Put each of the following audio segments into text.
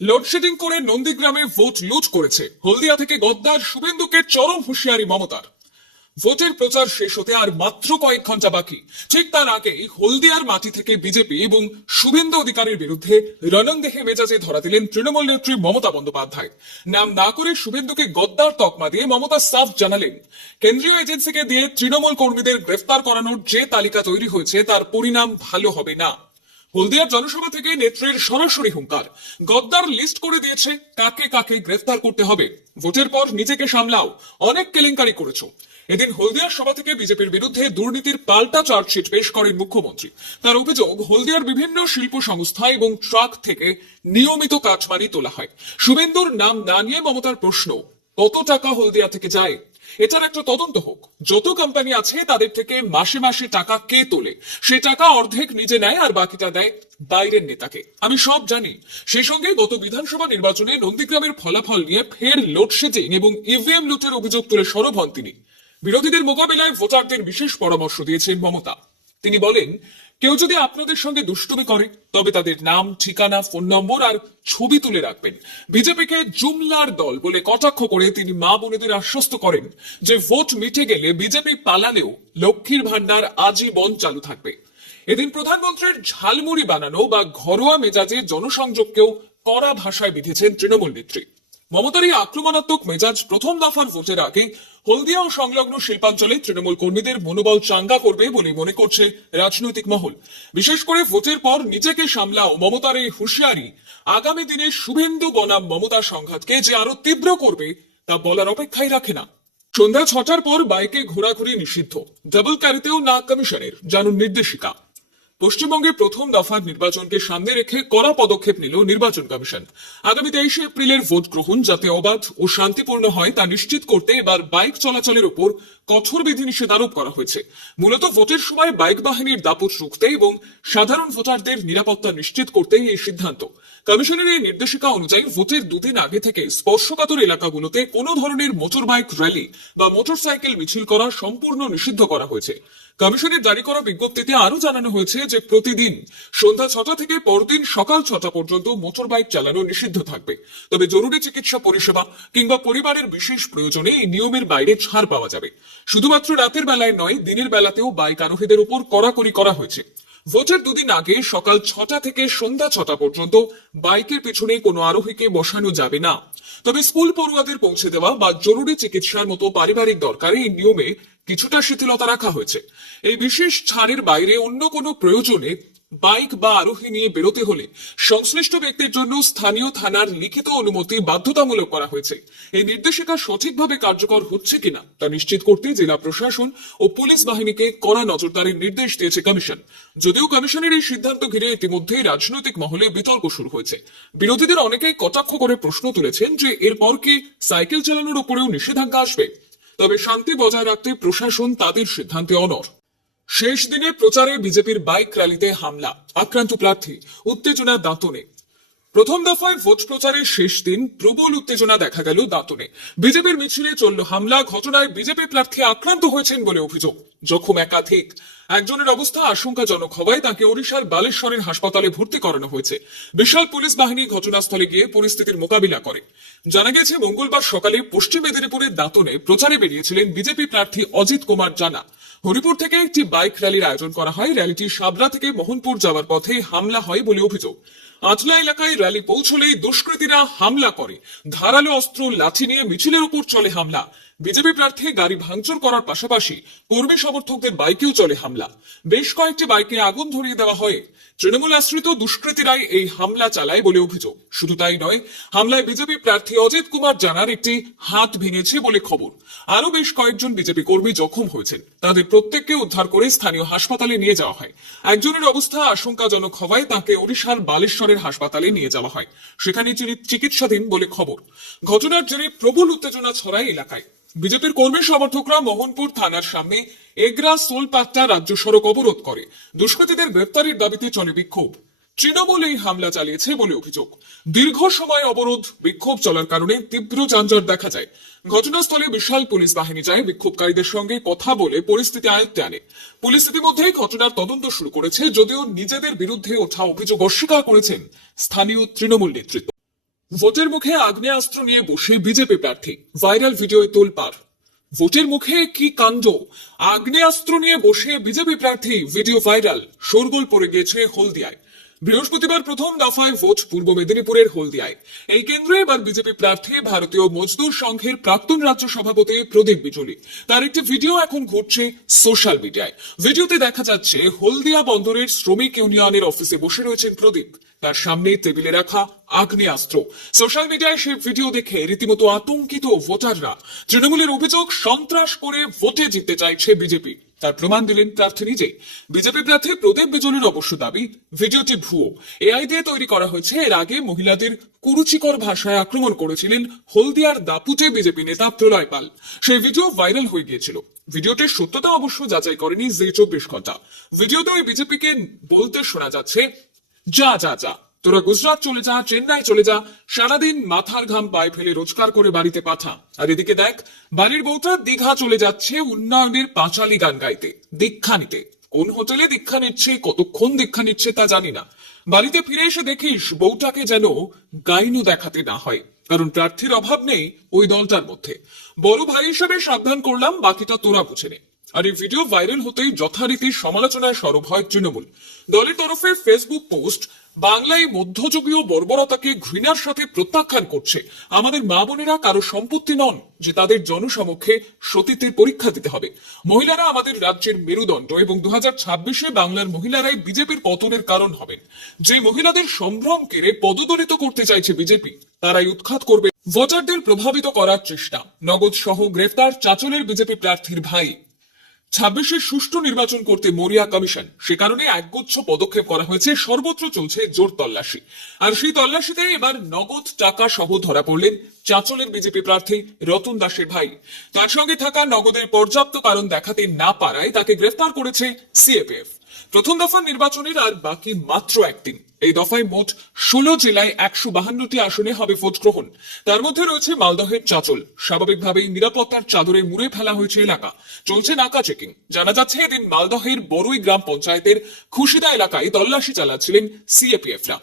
Load shedding করে নন্দীগ্রামে vote লুট করেছে। হলদিয়া থেকে গদ্দার শুভেন্দুকে চরম হুঁশিয়ারি মমতার। ভোটের প্রচার শেষ হতে আর মাত্র কয়েক ঘন্টা বাকি। ঠিক তার আগেই হলদিয়ার মাটি থেকে বিজেপি এবং শুভেন্দু অধিকারীর বিরুদ্ধে রণংদেহে মেজাজে ধরা দিলেন তৃণমূল নেত্রী মমতা বন্দ্যোপাধ্যায়। নাম না করে শুভেন্দুকে গদ্দার তকমা দিয়ে মমতা সাফ জানালেন, কেন্দ্রীয় এজেন্সিকে দিয়ে তৃণমূল কর্মীদের গ্রেফতার করানোর যে তালিকা তৈরি হয়েছে তার পরিণাম ভালো হবে না। হলদিয়ার জনসভা থেকে নেত্রীর সরাসরি হুঙ্কার, গদ্দার লিস্ট করে দিয়েছে কাকে কাকে গ্রেফতার করতে হবে। ভোটের পর নিজেকে সামলাও, অনেক কেলেঙ্কারি করেছো। এদিন হলদিয়ার সভা থেকে বিজেপির বিরুদ্ধে দুর্নীতির পাল্টা চার্জশিট পেশ করেন মুখ্যমন্ত্রী। তার অভিযোগ, হলদিয়ার বিভিন্ন শিল্প সংস্থা এবং ট্রাক থেকে নিয়মিত কাটমানি তোলা হয়। শুভেন্দুর নাম না নিয়ে মমতার প্রশ্ন, কত টাকা হলদিয়া থেকে যায়? এটার একটা তদন্ত হোক। যত কোম্পানি আছে তাদের থেকে মাসে মাসে টাকা কে তোলে, সে টাকা অর্ধেক নিজে নেয় আর বাকিটা দেয় বাইরের নেতাকে। আমি সব জানি। সেই সঙ্গে গত বিধানসভা নির্বাচনে নন্দীগ্রামের ফলাফল নিয়ে ফের লোডশেডিং এবং ইভিএম লুটের অভিযোগ তুলে সরব হন তিনি। বিরোধীদের মোকাবিলায় ভোটারদের বিশেষ পরামর্শ দিয়েছেন মমতা। তিনি বলেন, কেউ যদি আপনাদের সঙ্গে দুষ্টুমি করে তবে তাদের নাম, ঠিকানা, ফোন নম্বর আর ছবি তুলে রাখবেন। বিজেপিকে জুমলার দল বলে কটাক্ষ করে তিনি মা বোনেদের আশ্বস্ত করেন যে ভোট মিটে গেলে বিজেপি পালালেও লক্ষ্মীর ভান্ডার আজীবন চালু থাকবে। এদিন প্রধানমন্ত্রীর ঝালমুড়ি বানানো বা ঘরোয়া মেজাজে জনসংযোগকেও কড়া ভাষায় বিধেছেন তৃণমূল নেত্রী। মমতার এই আক্রমণাত্মক মেজাজ প্রথম দফার ভোটের আগে হলদিয়া ও সংলগ্ন শিল্পাঞ্চলে তৃণমূল কর্মীদের মনোবল চাঙ্গা করবে বলে মনে করছে রাজনৈতিক মহল। বিশেষ করে ভোটের পর নিজেকে সামলাও মমতার এই হুঁশিয়ারি আগামী দিনে শুভেন্দু বনাম মমতা সংঘাতকে যে আরো তীব্র করবে তা বলার অপেক্ষাই রাখে না। সন্ধ্যা 6টার পর বাইকে ঘোরাঘুরি নিষিদ্ধ, ডাবল ক্যারিতেও না কমিশনের, জানুন নির্দেশিকা। পশ্চিমবঙ্গে প্রথম দফার নির্বাচনকে সামনে রেখে কড়া পদক্ষেপ নিল নির্বাচন কমিশন। আগামী 23 এপ্রিলের ভোট গ্রহণ যাতে অবাধ ও শান্তিপূর্ণ হয় তা নিশ্চিত করতে এবার বাইক চলাচলের উপর কঠোর বিধিনিষেধ আরোপ করা হয়েছে। মূলত ভোটের সময় বাইক বাহিনীর দাপট রুখতে এবং সাধারণ ভোটারদের নিরাপত্তা নিশ্চিত করতেই এই সিদ্ধান্ত। কমিশনের এই নির্দেশিকা অনুযায়ী ভোটের দুদিন আগে থেকে স্পর্শকাতর এলাকাগুলোতে কোনো ধরনের মোটর বাইক র্যালি বা মোটরসাইকেল মিছিল করা সম্পূর্ণ নিষিদ্ধ করা হয়েছে। কমিশনের জারি করা বিজ্ঞপ্তিতে আরো জানানো হয়েছে যে প্রতিদিন সন্ধ্যা 6টা থেকে পরদিন সকাল 6টা পর্যন্ত মোটর বাইক চালানো নিষিদ্ধ থাকবে। তবে জরুরি চিকিৎসা পরিষেবা কিংবা পরিবারের বিশেষ প্রয়োজনে এই নিয়মের বাইরে ছাড় পাওয়া যাবে। শুধুমাত্র রাতের বেলায় নয়, দিনের বেলাতেও বাইক আরোহীদের উপর কড়াকড়ি করা হয়েছে। ভোটের দুদিন আগে সকাল 6টা থেকে সন্ধ্যা 6টা পর্যন্ত বাইকের পেছনে কোনো আরোহীকে বসানো যাবে না। তবে স্কুল পড়ুয়াদের পৌঁছে দেওয়া বা জরুরি চিকিৎসার মতো পারিবারিক দরকারে এই নিয়মে কিছুটা শিথিলতা রাখা হয়েছে। এই বিশেষ ছাড়ের বাইরে অন্য কোনো প্রয়োজনে বাইক বা আরোহী নিয়ে বেরোতে হলে সংশ্লিষ্ট ব্যক্তির জন্য স্থানীয় থানার লিখিত অনুমতি বাধ্যতামূলক করা হয়েছে। এই নির্দেশিকা সঠিকভাবে কার্যকর হচ্ছে কিনা তা নিশ্চিত করতে জেলা প্রশাসন ও পুলিশ বাহিনীকে কড়া নজরদারির নির্দেশ দিয়েছে কমিশন। যদিও কমিশনের এই সিদ্ধান্ত ঘিরে ইতিমধ্যেই রাজনৈতিক মহলে বিতর্ক শুরু হয়েছে। বিরোধীদের অনেকেই কটাক্ষ করে প্রশ্ন তুলেছেন যে এরপর কি সাইকেল চালানোর উপরেও নিষেধাজ্ঞা আসবে। তবে শান্তি বজায় রাখতে প্রশাসন তাদের সিদ্ধান্তে অনড়। শেষ দিনে প্রচারে বিজেপির বাইক র্যালিতে হামলা, আক্রান্ত প্রার্থী, উত্তেজনা দাঁতনে। প্রথম দফায় ভোট প্রচারের শেষ দিন প্রবল উত্তেজনা দেখা গেল দাঁতনে। বিজেপির মিছিলে চলল হামলা। ঘটনায় বিজেপি প্রার্থী আক্রান্ত হয়েছেন বলে অভিযোগ। জখম একাধিক। একজনের অবস্থা আশঙ্কাজনক হওয়ায় তাকে ওড়িশার বালেশ্বরের হাসপাতালে ভর্তি করানো হয়েছে। বিশাল পুলিশ বাহিনী ঘটনাস্থলে গিয়ে পরিস্থিতির মোকাবিলা করে। জানা গেছে, মঙ্গলবার সকালে পশ্চিম মেদিনীপুরের দাঁতনে প্রচারে বেরিয়েছিলেন বিজেপি প্রার্থী অজিত কুমার জানা। হরিপুর থেকে একটি বাইক র্যালির আয়োজন করা হয়। র্যালিটি সাবরা থেকে মোহনপুর যাওয়ার পথে হামলা হয় বলে অভিযোগ। আটলা এলাকায় র্যালি পৌঁছলেই দুষ্কৃতীরা হামলা করে। ধারালো অস্ত্র, লাঠি নিয়ে মিছিলের উপর চলে হামলা। বিজেপি প্রার্থী গাড়ি ভাঙচুর করার পাশাপাশি কর্মী সমর্থকদের বাইকেও চলে হামলা। বেশ কয়েকটি বাইকে আগুন ধরিয়ে দেওয়া হয়। তৃণমূল আশ্রিত দুষ্কৃতীরাই এই হামলা চালায় বলে অভিযোগ। শুধু তাই নয়, হামলায় বিজেপি প্রার্থী অজিত কুমার জানার একটি হাত ভেঙেছে বলে খবর। আরো বেশ কয়েকজন বিজেপি কর্মী জখম হয়েছেন। তাদের প্রত্যেককে উদ্ধার করে স্থানীয় হাসপাতালে নিয়ে যাওয়া হয়। একজনের অবস্থা আশঙ্কাজনক হওয়ায় তাকে ওড়িশার বালেশ্বরের হাসপাতালে নিয়ে যাওয়া হয়। সেখানে তিনি চিকিৎসাধীন বলে খবর। ঘটনার জেরে প্রবল উত্তেজনা ছড়ায় এলাকায়। বিজেপির কর্মী সমর্থকরা মোহনপুর থানার সামনে এগরা সোলপাট্টা রাজ্য সড়ক অবরোধ করে। দুষ্কৃতীদের গ্রেপ্তারের দাবিতে চলে বিক্ষোভ। তৃণমূল এই হামলা চালিয়েছে বলে অভিযোগ। দীর্ঘ সময় অবরোধ, বিক্ষোভ চলার কারণে তীব্র যানজট দেখা যায়। ঘটনাস্থলে বিশাল পুলিশ বাহিনী যায় বিক্ষোভকারীদের সঙ্গে কথা বলে পরিস্থিতি আয়ত্তে আনে। পুলিশ ইতিমধ্যেই ঘটনার তদন্ত শুরু করেছে, যদিও নিজেদের বিরুদ্ধে ওঠা অভিযোগ অস্বীকার করেছেন স্থানীয় তৃণমূল নেতৃত্ব। ভোটের মুখে আগ্নেয়াস্ত্র নিয়ে বসে বিজেপি প্রার্থী, ভাইরাল ভিডিওয়ে তোলপাড়। ভোটের মুখে কি কাণ্ড! আগ্নেয়াস্ত্র নিয়ে বসে বিজেপি প্রার্থী, ভিডিও ভাইরাল। শোরগোল পড়ে গিয়েছে হলদিয়ায়। বৃহস্পতিবার প্রথম দফায় ভোট পূর্ব মেদিনীপুরের হলদিয়ায়। এই কেন্দ্রে এবার বিজেপি প্রার্থী ভারতীয় মজদুর সংঘের প্রাক্তন রাজ্য সভাপতি প্রদীপ বিজলি। তার একটি ভিডিও এখন ঘুরছে সোশ্যাল মিডিয়ায়। ভিডিওতে দেখা যাচ্ছে হলদিয়া বন্দরের শ্রমিক ইউনিয়নের অফিসে বসে রয়েছেন প্রদীপ। তার সামনে টেবিলে রাখা আগ্নেয়াস্ত্র। সোশ্যাল মিডিয়ায় সেই ভিডিও দেখে রীতিমতো আতঙ্কিত ভোটাররা। তৃণমূলের অভিযোগ, সন্ত্রাস করে ভোটে জিততে চাইছে বিজেপি। তার প্রমাণ দিলেন প্রার্থী নিজে। বিজেপি প্রার্থী প্রদীপ বিজলির অবশ্য দাবি, ভিডিওটি ভুয়ো, এআই দিয়ে তৈরি করা হয়েছে। এর আগে মহিলাদের কুরুচিকর ভাষায় আক্রমণ করেছিলেন হলদিয়ার দাপুটে বিজেপি নেতা প্রলয় পাল। সেই ভিডিও ভাইরাল হয়ে গিয়েছিল। ভিডিওটির সত্যতা অবশ্য যাচাই করেনি জি24 ঘন্টা। ভিডিওতে ওই বিজেপিকে বলতে শোনা যাচ্ছে, যা যা যা, তোরা গুজরাট চলে যা, চেন্নাই চলে যা, সারাদিন মাথার ঘাম পায়ে ফেলে রোজগার করে বাড়িতে পাঠা। আর এদিকে দেখ, বাড়ির বউটা দীঘা চলে যাচ্ছে উন্নয়নের পাঁচালি গান গাইতে, দীক্ষা নিতে। কোন হোটেলে দীক্ষা নিচ্ছে, কতক্ষণ দীক্ষা নিচ্ছে তা জানি না। বাড়িতে ফিরে এসে দেখিস বউটাকে যেন গাইনও দেখাতে না হয়, কারণ প্রার্থীর অভাব নেই ওই দলটার মধ্যে। বড় ভাই হিসেবে সাবধান করলাম, বাকিটা তোরা বুঝে নে। আর এই ভিডিও ভাইরাল হতেই যথারীতি সমালোচনায় সরব হয় তৃণমূল। দলের তরফে ফেসবুক পোস্ট, বাংলায় মধ্যযুগীয় বর্বরতাকে ঘৃণার সাথে প্রত্যাখ্যান করছে। আমাদের মা বোনেরা কারো সম্পত্তি নন যে তাদের জনসমক্ষে সতীত্বের পরীক্ষা দিতে হবে। মহিলারা আমাদের রাজ্যের মেরুদণ্ড এবং 2026-এ বাংলার মহিলারাই বিজেপির পতনের কারণ হবেন। যে মহিলাদের সম্ভ্রম কেড়ে পদদলিত করতে চাইছে বিজেপি, তারাই উৎখাত করবে। ভোটারদের প্রভাবিত করার চেষ্টা। নগদ সহ গ্রেফতার চাঁচলের বিজেপি প্রার্থীর ভাই। 26-এ সুষ্ঠু নির্বাচন করতে মরিয়া কমিশন, সে কারণে একগুচ্ছ পদক্ষেপ করা হয়েছে। সর্বত্র চলছে জোর তল্লাশি। আর সেই তল্লাশিতে এবার নগদ টাকা সহ ধরা পড়লেন চাঁচলের বিজেপি প্রার্থী রতন দাসের ভাই। তার সঙ্গে থাকা নগদের পর্যাপ্ত কারণ দেখাতে না পারায় তাকে গ্রেফতার করেছে সিএপিএফ। প্রথম দফার নির্বাচনের আর বাকি মাত্র একদিন। এই দফায় মোট 16 জেলায় 152টি আসনে হবে ভোট গ্রহণ। তার মধ্যে রয়েছে মালদহের চাঁচল। স্বাভাবিকভাবেই নিরাপত্তার চাদরে মুড়ে ফেলা হয়েছে এলাকা। চলছে নাকা চেকিং। জানা যাচ্ছে, এদিন মালদহের বড়ই গ্রাম পঞ্চায়েতের খুশিদা এলাকায় তল্লাশি চালাচ্ছিলেন সিএপিএফরা।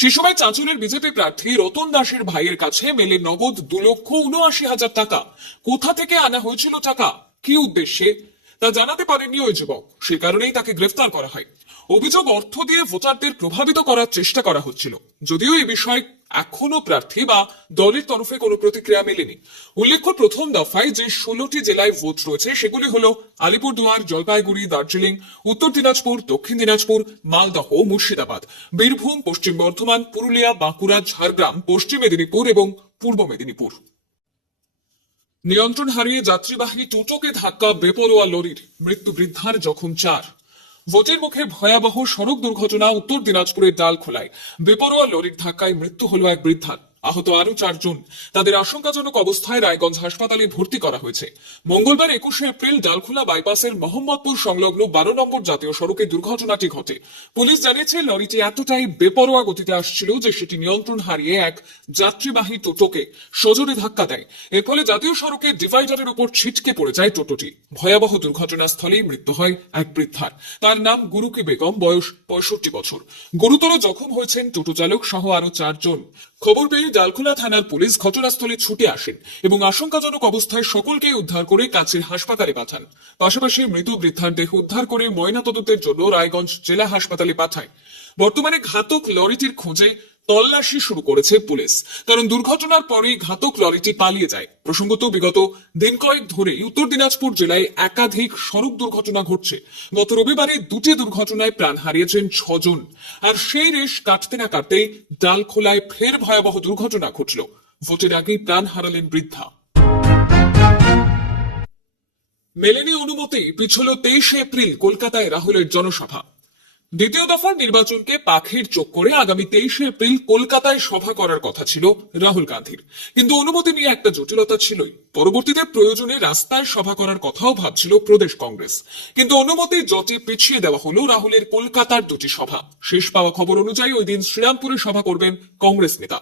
সে সময় চাঁচলের বিজেপি প্রার্থী রতন দাসের ভাইয়ের কাছে মেলে নগদ 2,79,000 টাকা। কোথা থেকে আনা হয়েছিল টাকা, কি উদ্দেশ্যে, তা জানাতে পারেননি ওই যুবক। সে কারণেই তাকে গ্রেফতার করা হয়। অভিযোগ, অর্থ দিয়ে ভোটারদের প্রভাবিত করার চেষ্টা করা হচ্ছিল। যদিও এই বিষয়ে এখনো প্রার্থী বা দলের তরফে কোনো প্রতিক্রিয়া মেলেনি। উল্লেখ্য, প্রথম দফায় যে 16টি জেলায় ভোট রয়েছে সেগুলি হলো আলিপুরদুয়ার, জলপাইগুড়ি, দার্জিলিং, উত্তর দিনাজপুর, দক্ষিণ দিনাজপুর, মালদহ, মুর্শিদাবাদ, বীরভূম, পশ্চিম বর্ধমান, পুরুলিয়া, বাঁকুড়া, ঝাড়গ্রাম, পশ্চিম মেদিনীপুর এবং পূর্ব মেদিনীপুর। নিয়ন্ত্রণ হারিয়ে যাত্রীবাহী টোটোকে ধাক্কা বেপরোয়া লরির, মৃত্যু বৃদ্ধার, জখম 4। ভোটের মুখে ভয়াবহ সড়ক দুর্ঘটনা উত্তর দিনাজপুরের ডালখোলায়। বেপরোয়া লরির ধাক্কায় মৃত্যু হলো এক বৃদ্ধার, আহত আরো 4 জন। তাদের আশঙ্কাজনক অবস্থায় রায়গঞ্জ হাসপাতালে ভর্তি করা হয়েছে। মঙ্গলবার 21শে এপ্রিল ডালখোলা বাইপাসের মোহাম্মদপুর সংলগ্ন 12 নম্বর জাতীয় সড়কে দুর্ঘটনাটি ঘটে। পুলিশ জানিয়েছে, লরিটি এতটাই বেপরোয়া গতিতে আসছিল যে সেটি নিয়ন্ত্রণ হারিয়ে এক যাত্রীবাহী টোটোকে সজোরে ধাক্কা দেয়। এর ফলে জাতীয় সড়কে ডিভাইডারের উপর ছিটকে পড়ে যায় টোটোটি। ভয়াবহ দুর্ঘটনাস্থলেই মৃত্যু হয় এক বৃদ্ধার। তার নাম গুরুকি বেগম, বয়স 65 বছর। গুরুতর জখম হয়েছেন টোটো চালক সহ আরো 4 জন। খবর পেয়ে ডালখোলা থানার পুলিশ ঘটনাস্থলে ছুটে আসেন এবং আশঙ্কাজনক অবস্থায় সকলকে উদ্ধার করে কাছের হাসপাতালে পাঠান। পাশাপাশি মৃত বৃদ্ধার দেহ উদ্ধার করে ময়নাতদন্তের জন্য রায়গঞ্জ জেলা হাসপাতালে পাঠায়। বর্তমানে ঘাতক লরিটির খোঁজে তল্লাশি শুরু করেছে পুলিশ, কারণ দুর্ঘটনার পরেই ঘাতক লরিটি পালিয়ে যায়। প্রসঙ্গত, বিগত দিন কয়েক ধরেই উত্তর দিনাজপুর জেলায় একাধিক সড়ক দুর্ঘটনা ঘটছে। গত রবিবারে 2টি দুর্ঘটনায় প্রাণ হারিয়েছেন 6 জন। আর সেই রেশ কাটতে না কাটতেই ডালখোলায় ফের ভয়াবহ দুর্ঘটনা ঘটল। ভোটের আগেই প্রাণ হারালেন বৃদ্ধা। মেলেনি অনুমতি, পিছল 23শে এপ্রিল কলকাতায় রাহুলের জনসভা। দ্বিতীয় দফার নির্বাচনকে পাখির চোখ করে আগামী 23শে এপ্রিল কলকাতায় সভা করার কথা ছিল রাহুল গান্ধীর, কিন্তু অনুমতি নিয়ে একটা জটিলতা ছিলই। পরবর্তীতে প্রয়োজনে রাস্তায় সভা করার কথাও ভাবছিল প্রদেশ কংগ্রেস, কিন্তু অনুমতি জটে পিছিয়ে দেওয়া হলো রাহুলের কলকাতার 2টি সভা। শেষ পাওয়া খবর অনুযায়ী ওই দিন শ্রীরামপুরে সভা করবেন কংগ্রেস নেতা।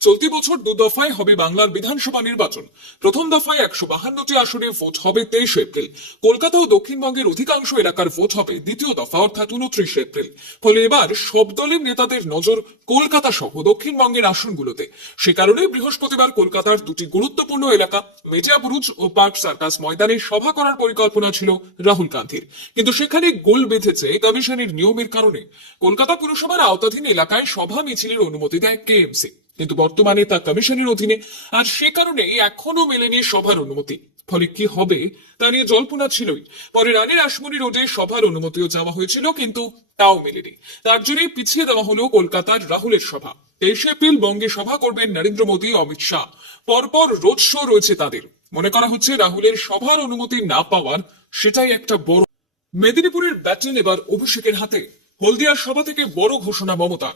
চলতি বছর দু দফায় হবে বাংলার বিধানসভা নির্বাচন। প্রথম দফায় 152টি আসনে ভোট হবে 23 এপ্রিল। কলকাতা ও দক্ষিণবঙ্গের অধিকাংশ এলাকার ভোট হবে দ্বিতীয় দফা অর্থাৎ 29 এপ্রিল। ফলে এবার সব দলের নেতাদের নজর কলকাতা সহ দক্ষিণবঙ্গের আসনগুলোতে। সে কারণে বৃহস্পতিবার কলকাতার দুটি গুরুত্বপূর্ণ এলাকা মেটিয়া বুরুজ ও পার্ক সার্কাস ময়দানে সভা করার পরিকল্পনা ছিল রাহুল গান্ধীর, কিন্তু সেখানে গোল বেঁধেছে কমিশনের নিয়মের কারণে। কলকাতা পুরসভার আওতাধীন এলাকায় সভা মিছিলের অনুমতি দেয় কেএমসি, কিন্তু বর্তমানে তা কমিশনের অধীনে, আর সে কারণে এখনো মেলেনি সভার অনুমতি। ফলে কি হবে তা নিয়ে জল্পনা ছিলই। পরে রানীর আসমনি রোডে সভার অনুমতিও চাওয়া হয়েছিল, কিন্তু তাও মেলেনি। তার জন্যই পিছিয়ে দেওয়া হলো কলকাতার রাহুলের সভা। 23 এপ্রিল বঙ্গে সভা করবেন নরেন্দ্র মোদী, অমিত শাহ। পরপর রোড শো রয়েছে তাদের। মনে করা হচ্ছে রাহুলের সভার অনুমতি না পাওয়ার সেটাই একটা বড়। মেদিনীপুরের ব্যাটন এবার অভিষেকের হাতে। হলদিয়ার সভা থেকে বড় ঘোষণা মমতা।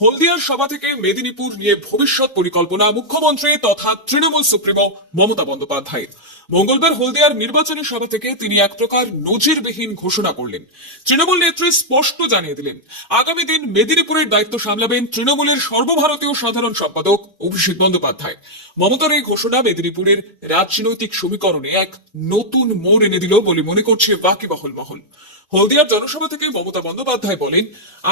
হলদিয়ার সভা থেকে মেদিনীপুর নিয়ে ভবিষ্যৎ পরিকল্পনা মুখ্যমন্ত্রী তথা তৃণমূল সুপ্রিমো মমতা বন্দ্যোপাধ্যায়। মঙ্গলবার হলদিয়ার নির্বাচনী সভা থেকে তিনি এক প্রকার নজিরবিহীন ঘোষণা করলেন। তৃণমূল নেত্রী স্পষ্ট জানিয়ে দিলেন, আগামী দিন মেদিনীপুরের দায়িত্ব সামলাবেন তৃণমূলের সর্বভারতীয় সাধারণ সম্পাদক অভিষেক বন্দ্যোপাধ্যায়। মমতার এই ঘোষণা মেদিনীপুরের রাজনৈতিক সমীকরণে এক নতুন মোড় এনে দিল বলে মনে করছে বাকিবহল মহল। হলদিয়ার জনসভা থেকে মমতা বন্দ্যোপাধ্যায় বলেন,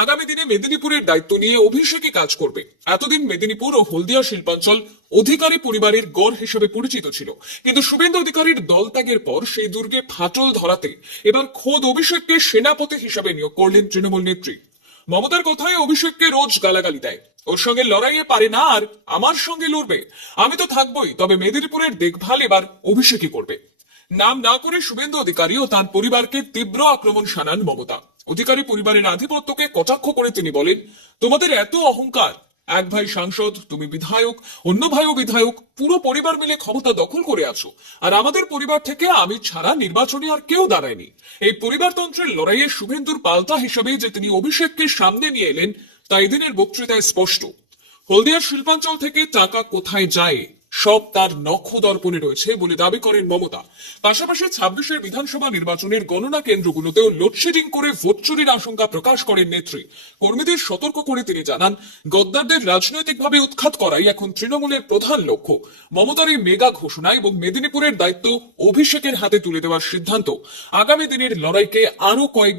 আগামী দিনে মেদিনীপুরের দায়িত্ব নিয়ে অভিষেকই কাজ করবে। এতদিন মেদিনীপুর ও হলদিয়া শিল্পাঞ্চল অধিকারী পরিবারের গড় হিসেবে পরিচিত ছিল, কিন্তু শুভেন্দু অধিকারীর দলত্যাগের পর সেই দুর্গে ফাটল ধরাতে এবার খোদ অভিষেককে সেনাপতি হিসেবে নিয়োগ করলেন তৃণমূল নেত্রী। মমতার কথায় অভিষেককে রোজ গালাগালি দেয়, ওর সঙ্গে লড়াইয়ে পারে না আর আমার সঙ্গে লড়বে। আমি তো থাকবই, তবে মেদিনীপুরের দেখভাল এবার অভিষেকই করবে। নাম না করে শুভেন্দু অধিকারী ও তার পরিবারকে তীব্র আক্রমণ শানান মমতা। অধিকারী পরিবারের আধিপত্যকে কটাক্ষ করে তিনি বলেন, তোমাদের এত অহংকার, এক ভাই সাংসদ, তুমি বিধায়ক, অন্য ভাইও বিধায়ক, পুরো পরিবার মিলে ক্ষমতা দখল করে আছো, আর আমাদের পরিবার থেকে আমি ছাড়া নির্বাচনে আর কেউ দাঁড়ায়নি। এই পরিবারতন্ত্রের লড়াইয়ে শুভেন্দুর পাল্টা হিসেবে যে তিনি অভিষেককে সামনে নিয়ে এলেন তা এদিনের বক্তৃতায় স্পষ্ট। হলদিয়ার শিল্পাঞ্চল থেকে টাকা কোথায় যায় সব তার নখদর্পণে রয়েছে বলে দাবি করেন মমতা। পাশাপাশি 26-এর বিধানসভা নির্বাচনের গণনা কেন্দ্রগুলোতেও লোডশেডিং করে ভোট চুরির আশঙ্কা প্রকাশ করেন নেত্রী। কর্মীদের সতর্ক করে তিনি জানান, গদ্দারদের রাজনৈতিকভাবে উৎখাত করাই এখন তৃণমূলের প্রধান লক্ষ্য। মমতার এই মেগা ঘোষণা এবং মেদিনীপুরের দায়িত্ব অভিষেকের হাতে তুলে দেওয়ার সিদ্ধান্ত আগামী দিনের লড়াইকে আরো কয়েক